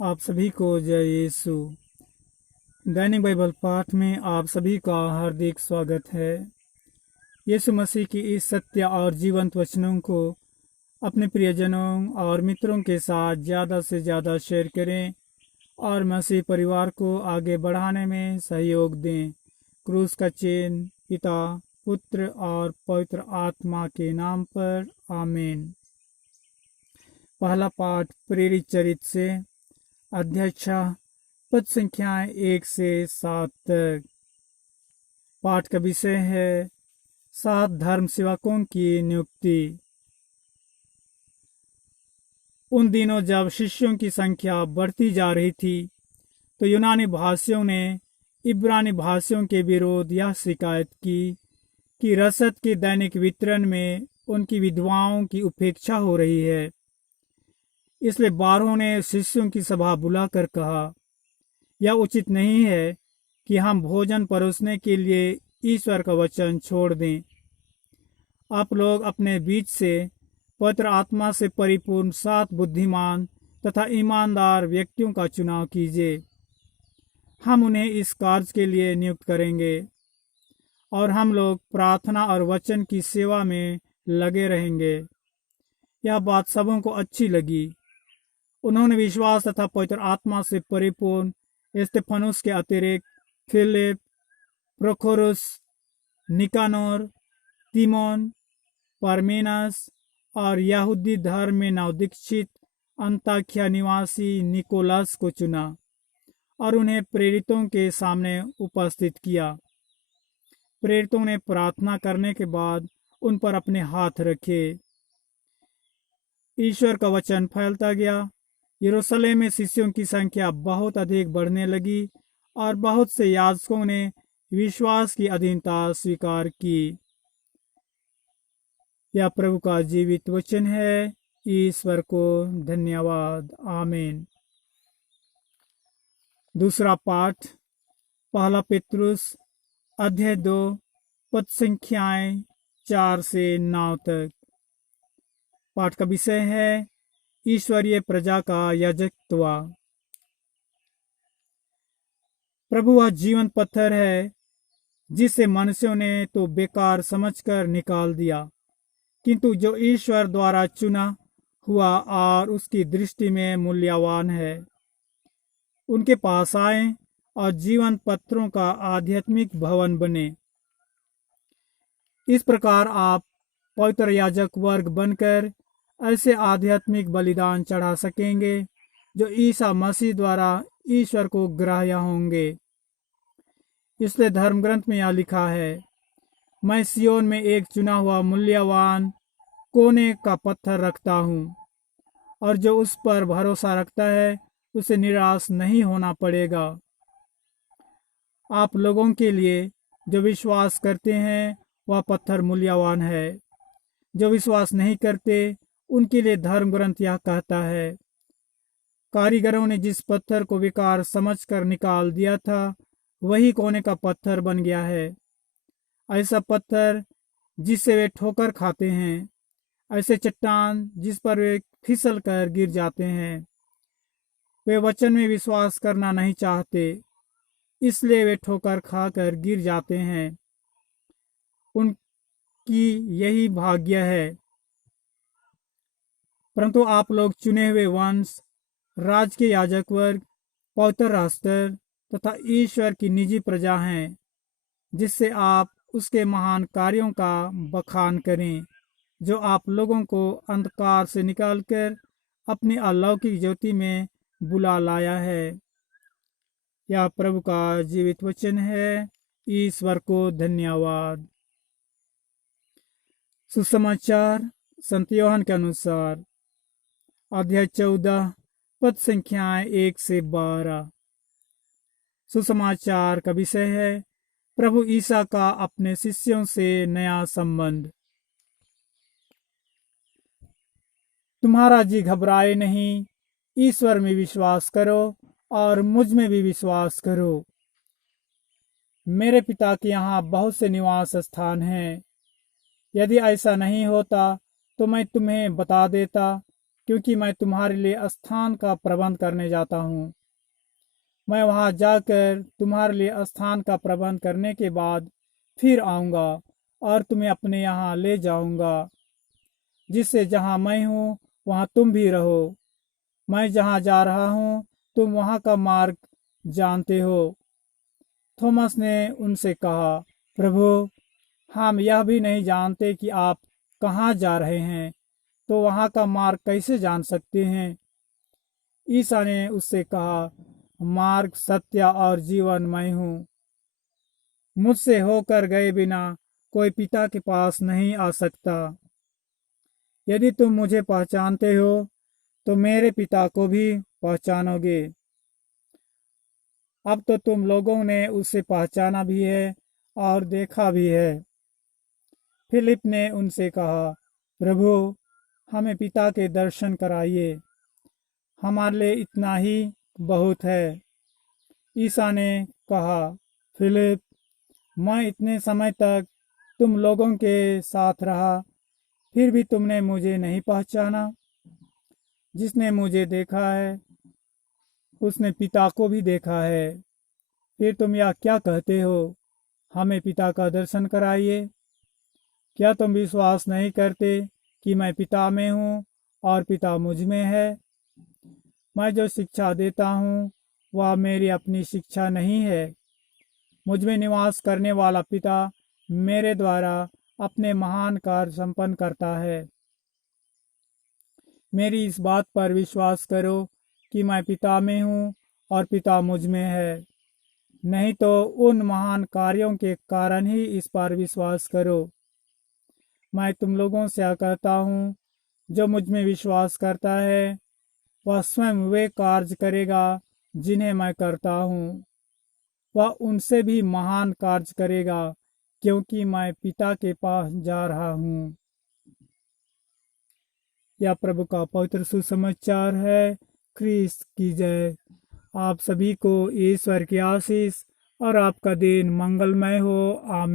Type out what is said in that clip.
आप सभी को जय यीशु। दैनिक बाइबल पाठ में आप सभी का हार्दिक स्वागत है। यीशु मसीह की इस सत्य और जीवंत वचनों को अपने प्रियजनों और मित्रों के साथ ज़्यादा से ज़्यादा शेयर करें और मसीह परिवार को आगे बढ़ाने में सहयोग दें। क्रूस का चिन्ह पिता, पुत्र और पवित्र आत्मा के नाम पर आमीन। पहला पाठ प्रेरित चरित्र से, अध्याय 6, पद संख्याएं 1 से 7 तक। पाठ का विषय है 7 धर्म सेवकों की नियुक्ति। उन दिनों जब शिष्यों की संख्या बढ़ती जा रही थी तो यूनानी भाषियों ने इब्रानी भाषियों के विरोध यह शिकायत की कि रसद के दैनिक वितरण में उनकी विधवाओं की उपेक्षा हो रही है। इसलिए बारहों ने शिष्यों की सभा बुलाकर कहा, यह उचित नहीं है कि हम भोजन परोसने के लिए ईश्वर का वचन छोड़ दें। आप लोग अपने बीच से पवित्र आत्मा से परिपूर्ण 7 बुद्धिमान तथा ईमानदार व्यक्तियों का चुनाव कीजिए। हम उन्हें इस कार्य के लिए नियुक्त करेंगे और हम लोग प्रार्थना और वचन की सेवा में लगे रहेंगे। यह बात सबों को अच्छी लगी। उन्होंने विश्वास तथा पवित्र आत्मा से परिपूर्ण स्तेफनुस के अतिरिक्त फिलिप, प्रोखोरुस, निकानोर, तिमोन, पारमेनास और यहूदी धर्म में नवदीक्षित अंताख्या निवासी निकोलस को चुना और उन्हें प्रेरितों के सामने उपस्थित किया। प्रेरितों ने प्रार्थना करने के बाद उन पर अपने हाथ रखे। ईश्वर का वचन फैलता गया। यरूशलेम में शिष्यों की संख्या बहुत अधिक बढ़ने लगी और बहुत से याजकों ने विश्वास की अधीनता स्वीकार की। यह प्रभु का जीवित वचन है। ईश्वर को धन्यवाद। आमीन। दूसरा पाठ पहला पेत्रुस अध्याय 2 पद संख्याएं 4 से 9 तक। पाठ का विषय है ईश्वरीय प्रजा का याजकत्व। प्रभु वह जीवन पत्थर है जिसे मनुष्यों ने तो बेकार समझकर निकाल दिया, किंतु जो ईश्वर द्वारा चुना हुआ और उसकी दृष्टि में मूल्यवान है, उनके पास आए और जीवन पत्थरों का आध्यात्मिक भवन बने। इस प्रकार आप पवित्र याजक वर्ग बनकर ऐसे आध्यात्मिक बलिदान चढ़ा सकेंगे जो ईसा मसीह द्वारा ईश्वर को ग्राह्य होंगे। इसलिए धर्म ग्रंथ में यह लिखा है, मैं सियोन में एक चुना हुआ मूल्यवान कोने का पत्थर रखता हूँ, और जो उस पर भरोसा रखता है उसे निराश नहीं होना पड़ेगा। आप लोगों के लिए जो विश्वास करते हैं वह पत्थर मूल्यवान है। जो विश्वास नहीं करते उनके लिए धर्म ग्रंथ यह कहता है, कारीगरों ने जिस पत्थर को बेकार समझकर निकाल दिया था वही कोने का पत्थर बन गया है। ऐसा पत्थर जिससे वे ठोकर खाते हैं, ऐसे चट्टान जिस पर वे फिसल कर गिर जाते हैं। वे वचन में विश्वास करना नहीं चाहते, इसलिए वे ठोकर खाकर गिर जाते हैं। उनकी यही भाग्य है। परंतु आप लोग चुने हुए वंश, राज के याजक वर्ग, पवित्र राष्ट्र तथा ईश्वर की निजी प्रजा हैं, जिससे आप उसके महान कार्यों का बखान करें, जो आप लोगों को अंधकार से निकालकर अपनी अलौकिक ज्योति में बुला लाया है। यह प्रभु का जीवित वचन है। ईश्वर को धन्यवाद। सुसमाचार संत योहन के अनुसार अध्याय 14 पद संख्याएं 1 से 12। सुसमाचार का विषय है प्रभु ईसा का अपने शिष्यों से नया संबंध। तुम्हारा जी घबराए नहीं, ईश्वर में विश्वास करो और मुझ में भी विश्वास करो। मेरे पिता के यहाँ बहुत से निवास स्थान हैं। यदि ऐसा नहीं होता तो मैं तुम्हें बता देता, क्योंकि मैं तुम्हारे लिए स्थान का प्रबंध करने जाता हूँ। मैं वहाँ जाकर तुम्हारे लिए स्थान का प्रबंध करने के बाद फिर आऊँगा और तुम्हें अपने यहाँ ले जाऊँगा, जिससे जहाँ मैं हूँ वहाँ तुम भी रहो। मैं जहाँ जा रहा हूँ तुम वहाँ का मार्ग जानते हो। थॉमस ने उनसे कहा, प्रभु, हम यह भी नहीं जानते कि आप कहाँ जा रहे हैं, तो वहाँ का मार्ग कैसे जान सकते हैं? ईसा ने उससे कहा, मार्ग, सत्य और जीवन मैं हूँ। मुझसे होकर गए बिना कोई पिता के पास नहीं आ सकता। यदि तुम मुझे पहचानते हो तो मेरे पिता को भी पहचानोगे। अब तो तुम लोगों ने उसे पहचाना भी है और देखा भी है। फिलिप ने उनसे कहा, प्रभु, हमें पिता के दर्शन कराइए, हमारे लिए इतना ही बहुत है। ईसा ने कहा, फिलिप, मैं इतने समय तक तुम लोगों के साथ रहा, फिर भी तुमने मुझे नहीं पहचाना। जिसने मुझे देखा है उसने पिता को भी देखा है। फिर तुम यह क्या कहते हो, हमें पिता का दर्शन कराइए? क्या तुम विश्वास नहीं करते कि मैं पिता में हूँ और पिता मुझ में है? मैं जो शिक्षा देता हूँ वह मेरी अपनी शिक्षा नहीं है। मुझ में निवास करने वाला पिता मेरे द्वारा अपने महान कार्य संपन्न करता है। मेरी इस बात पर विश्वास करो कि मैं पिता में हूँ और पिता मुझ में है, नहीं तो उन महान कार्यों के कारण ही इस पर विश्वास करो। मैं तुम लोगों से कहता हूँ, जो मुझ में विश्वास करता है वह स्वयं वे कार्य करेगा जिन्हें मैं करता हूँ। वह उनसे भी महान कार्य करेगा, क्योंकि मैं पिता के पास जा रहा हूँ। यह प्रभु का पवित्र सुसमाचार है। ख्रीस्त की जय। आप सभी को ईश्वर की आशीष और आपका दिन मंगलमय हो। आमीन।